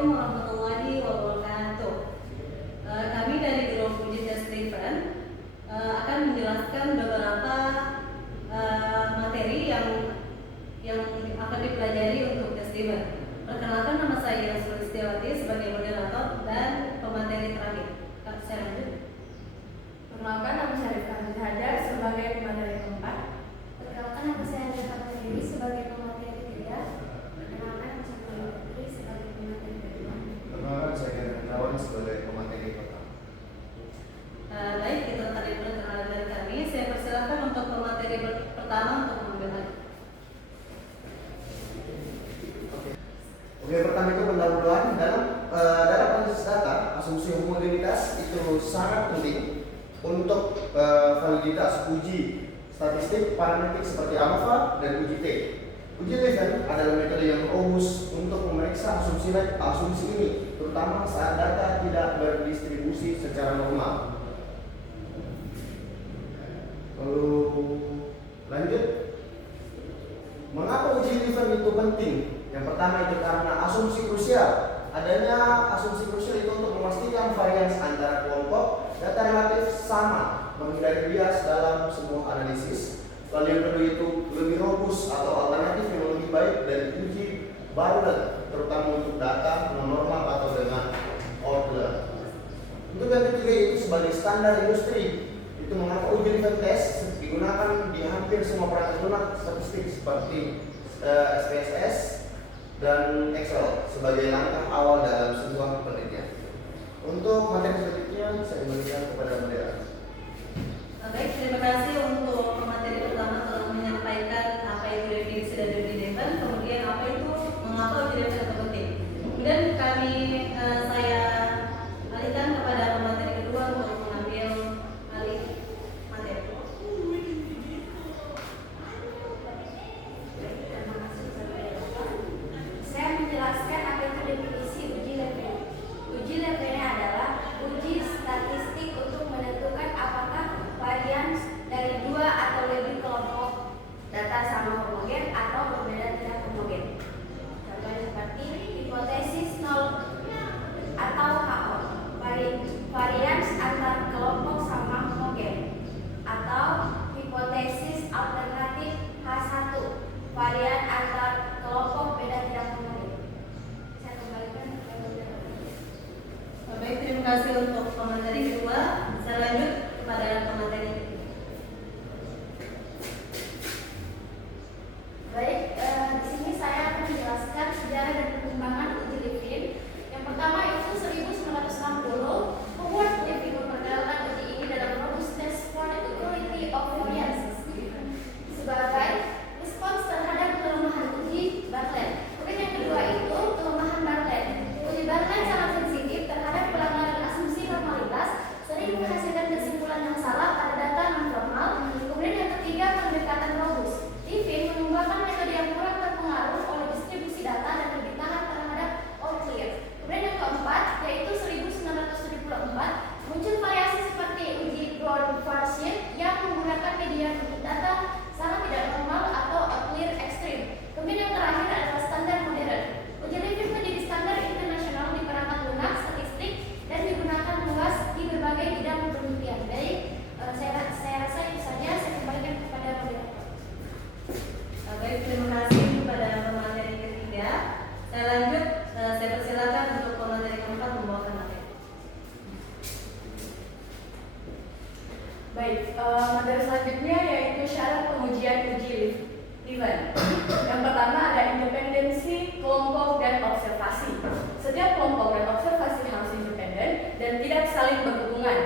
Assalamualaikum warahmatullahi wabarakatuh. Kami dari Grup Uji Tes Steven akan menjelaskan beberapa materi yang akan dipelajari untuk tes Steven. Perkenalkan, nama saya Sulistiawati sebagai moderator dan pemateri terakhir. Saya lanjut. Perkenalkan, nama saya Rifka Hajar sebagai pemateri keempat. Perkenalkan, nama saya Andrea Fatmawati sebagai pemateri ketiga. Perkenalkan, nama saya Putri sebagai pemateri kedua. Perkenalkan, saya Hendrawan sebagai pemateri pertama. Baik, itu tadi perkenalan dari kami. Saya persilakan untuk pemateri pertama untuk mengambil alih. Oke, pertama itu pendahuluan dalam analisis data, asumsi homogenitas itu sangat penting untuk validitas uji statistik parametrik seperti alpha dan uji T. Uji Levin adalah metode yang robust untuk memeriksa asumsi ini, terutama saat data tidak berdistribusi secara normal. Lalu lanjut, mengapa uji Levin itu penting? Yang pertama itu karena asumsi krusial. Adanya asumsi krusial itu untuk memastikan varians antara kelompok data relatif sama, menghindari bias dalam semua analisis. Lalu yang kedua itu lebih robust atau alternatif yang lebih baik dari uji baru data, terutama untuk data non-normal atau dengan order. Untuk yang ketiga itu sebagai standar industri. Itu mengapa uji Levin test digunakan di hampir semua perangkat lunak statistik seperti SPSS dan Excel sebagai langkah awal dalam sebuah penelitian. Untuk materi selanjutnya saya berikan kepada moderator. Baik, terima kasih untuk pemateri pertama telah menyampaikan apa itu definisi dari uji Levin, kemudian apa itu mengapa uji Levin itu penting. Kemudian saya alihkan kepada pemateri kedua untuk mengambil alih materi. Saya menjelaskan apa itu definisi uji Levin. Uji Levin adalah uji statistik untuk menentukan apakah varians dari dua atau lebih kelompok data sama homogen atau berbeda tidak homogen. Contohnya seperti hipotesis nol atau HO, varians antar kelompok sama homogen, atau hipotesis alternatif H1, varian antar kelompok beda tidak homogen. Saya kembalikan ke moderator. Baik, terima kasih untuk pemateri kedua. Saya lanjut kepada pemateri ketiga. Baik, di sini saya akan menjelaskan sejarah dan perkembangan uji Levin. Yang pertama itu 1960, Howard Levin memperkenalkan uji ini dalam Robust Test for the Equality of Variances sebagai respons terhadap kelemahan uji Bartlett. Kemudian yang kedua itu kelemahan Bartlett. Uji Bartlett sangat sensitif terhadap pelanggaran asumsi normalitas, sering menghasilkan kesimpulan yang salah pada data non-formal. Kemudian yang ketiga pendekatan robust. Levin mengembangkan metode yang kurang terpengaruh oleh distribusi data dan lebih tahan terhadap outlier. Kemudian yang keempat yaitu 1974 muncul variasi seperti uji Broad-Farshid yang menggunakan median untuk data sangat tidak normal atau outlier ekstrim. Kemudian yang terakhir adalah standar modern. Uji Levin menjadi standar internasional di perangkat lunak statistik dan digunakan luas di berbagai bidang penelitian. Baik, saya rasa itu saja. Saya kembalikan kepada moderator. Baik, terima kasih kepada pemateri ketiga. Saya lanjut, saya persilakan untuk pemateri keempat membawakan materi. Baik, materi selanjutnya yaitu syarat pengujian uji Levin. Yang pertama ada independensi kelompok dan observasi. Setiap kelompok dan observasi harus independen dan tidak saling berhubungan.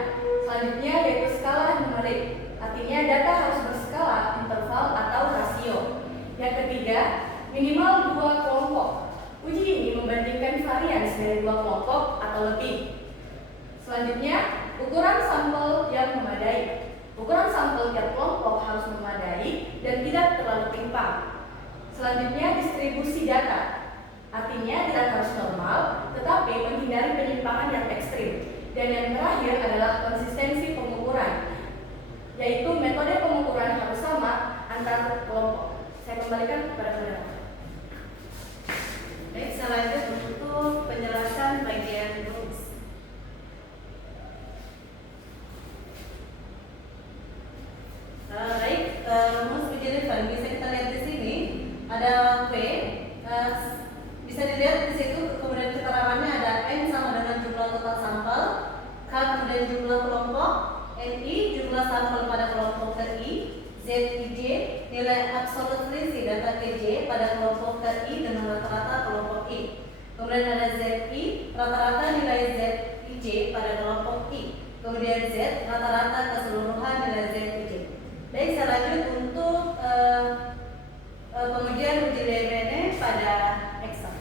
Selanjutnya yaitu skala numerik. Artinya data harus berskala, interval atau rasio. Yang ketiga, minimal 2 kelompok. Uji ini membandingkan varians dari 2 kelompok atau lebih. Selanjutnya, ukuran sampel yang memadai. Ukuran sampel tiap kelompok harus memadai dan tidak terlalu timpang. Selanjutnya, distribusi data. Artinya tidak harus normal, tetapi menghindari penyimpangan yang ekstrim. Dan yang terakhir adalah konsistensi pengukuran, yaitu metode pengukuran harus sama antar kelompok. Saya kembalikan kepada moderator. Baik, saya lanjut untuk penjelasan V, bisa dilihat di situ kemudian keterangannya ada N sama dengan jumlah total sampel, K kemudian jumlah kelompok, NI jumlah sampel pada kelompok I, ZIJ nilai absolut selisih data KJ pada kelompok I dengan rata-rata kelompok I. Kemudian ada ZI rata-rata nilai ZIJ pada kelompok I. Kemudian Z rata-rata keseluruhan nilai ZIJ. Baik, saya lanjut untuk pengujian uji Leibniz pada Excel.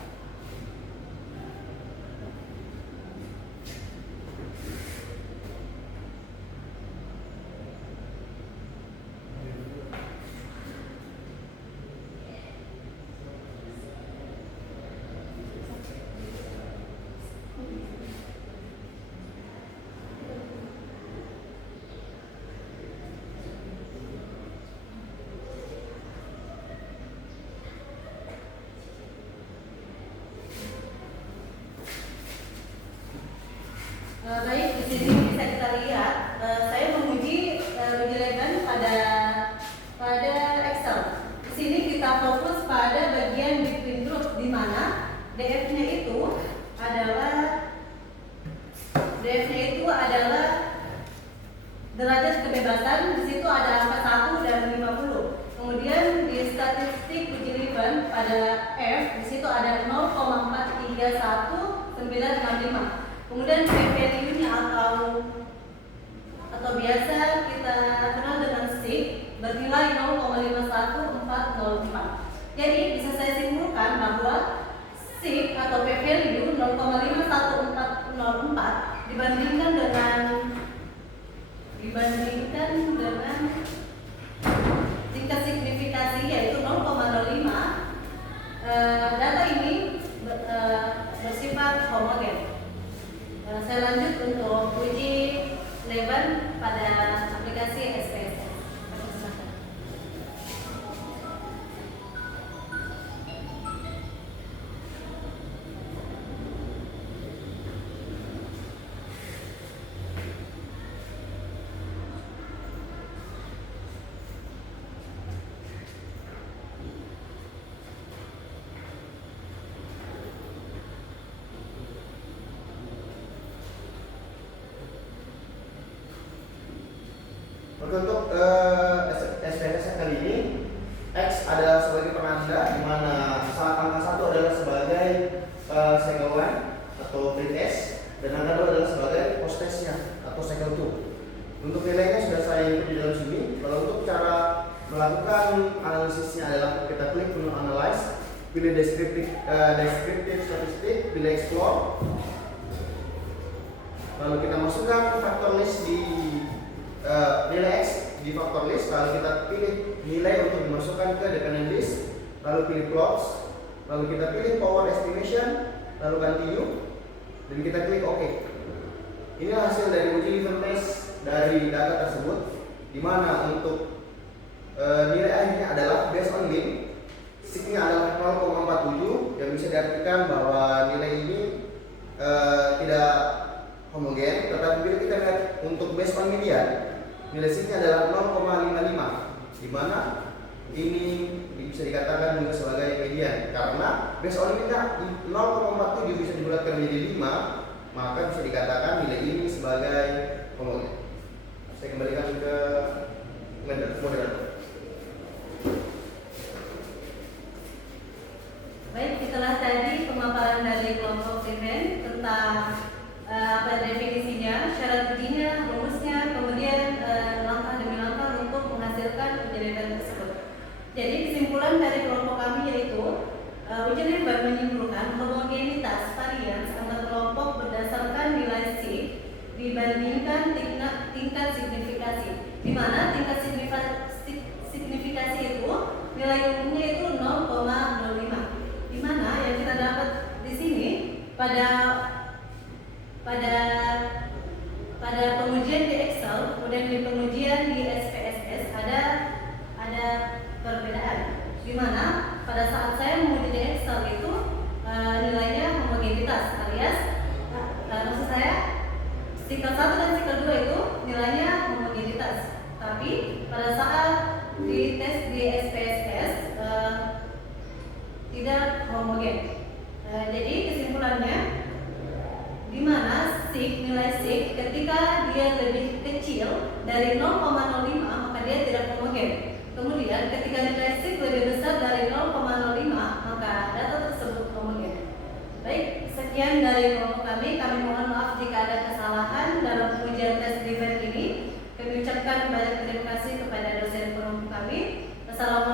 Baik, di sini bisa kita lihat saya menguji uji Leibniz pada Excel. Di sini kita fokus pada bagian between group di mana DF-nya itu adalah derajat kebebasan. Di situ ada angka 1 dan 50. Kemudian di statistik uji Leibniz pada F di situ ada 0,431965. Kemudian p-value-nya atau biasa kita kenal dengan sig bernilai 0,51404. Jadi bisa saya simpulkan bahwa sig atau p-value 0,51404 dibandingkan dengan tingkat signifikasi yaitu 0,05, data ini bersifat homogen. Saya lanjut untuk uji Leibniz pada aplikasi SPSS. Untuk SPSS kali ini X adalah sebagai penanda, di mana angka 1 adalah sebagai cycle 1 atau pretest dan angka 2 adalah sebagai post-testnya atau cycle 2. Untuk nilainya sudah saya input di dalam sini. Kalau untuk cara melakukan analisisnya adalah kita klik menu analyze, pilih descriptive statistik, pilih explore, lalu kita masukkan factor list di nilai X di factor list, lalu kita pilih nilai untuk dimasukkan ke dependent list, lalu pilih plots, lalu kita pilih power estimation, lalu continue, dan kita klik OK. Inilah hasil dari uji Leibniz dari data tersebut, di mana untuk nilai akhirnya adalah based on mean, signya adalah 0,47, yang bisa diartikan bahwa nilai ini tidak homogen. Tetapi bila kita lihat untuk based on median, nilai signya adalah 0,55, di mana ini bisa dikatakan juga sebagai median karena based on median 0,47 bisa dibulatkan menjadi 5, maka bisa dikatakan nilai ini sebagai homogen. Saya kembalikan ke moderator. Baik, setelah tadi pemaparan dari kelompok Steven tentang apa definisinya, syarat ujinya, rumusnya, kemudian langkah demi langkah untuk menghasilkan uji Leibniz tersebut. Jadi kesimpulan dari kelompok kami yaitu uji Leibniz menyimpulkan homogenitas varians antar kelompok berdasarkan nilai sig dibandingkan tingkat signifikasi, di mana tingkat signifikasi itu nilai umumnya itu 0,05, di mana yang kita dapat di sini pada pengujian di Excel, kemudian di pengujian di SPSS ada perbedaan, di mana pada saat saya menguji di Excel itu nilainya homogenitas alias maksud saya sikl 1 dan sikl 2 itu nilainya homogenitas, tapi pada saat di tes di SPSS kecil dari 0,05 maka dia tidak homogen. Kemudian ketika nilai sig lebih besar dari 0,05 maka data tersebut homogen. Baik, sekian dari kelompok kami. Kami mohon maaf jika ada kesalahan dalam pengujian tes driven ini. Kami ucapkan banyak terima kasih kepada dosen kelompok kami. Assalamualaikum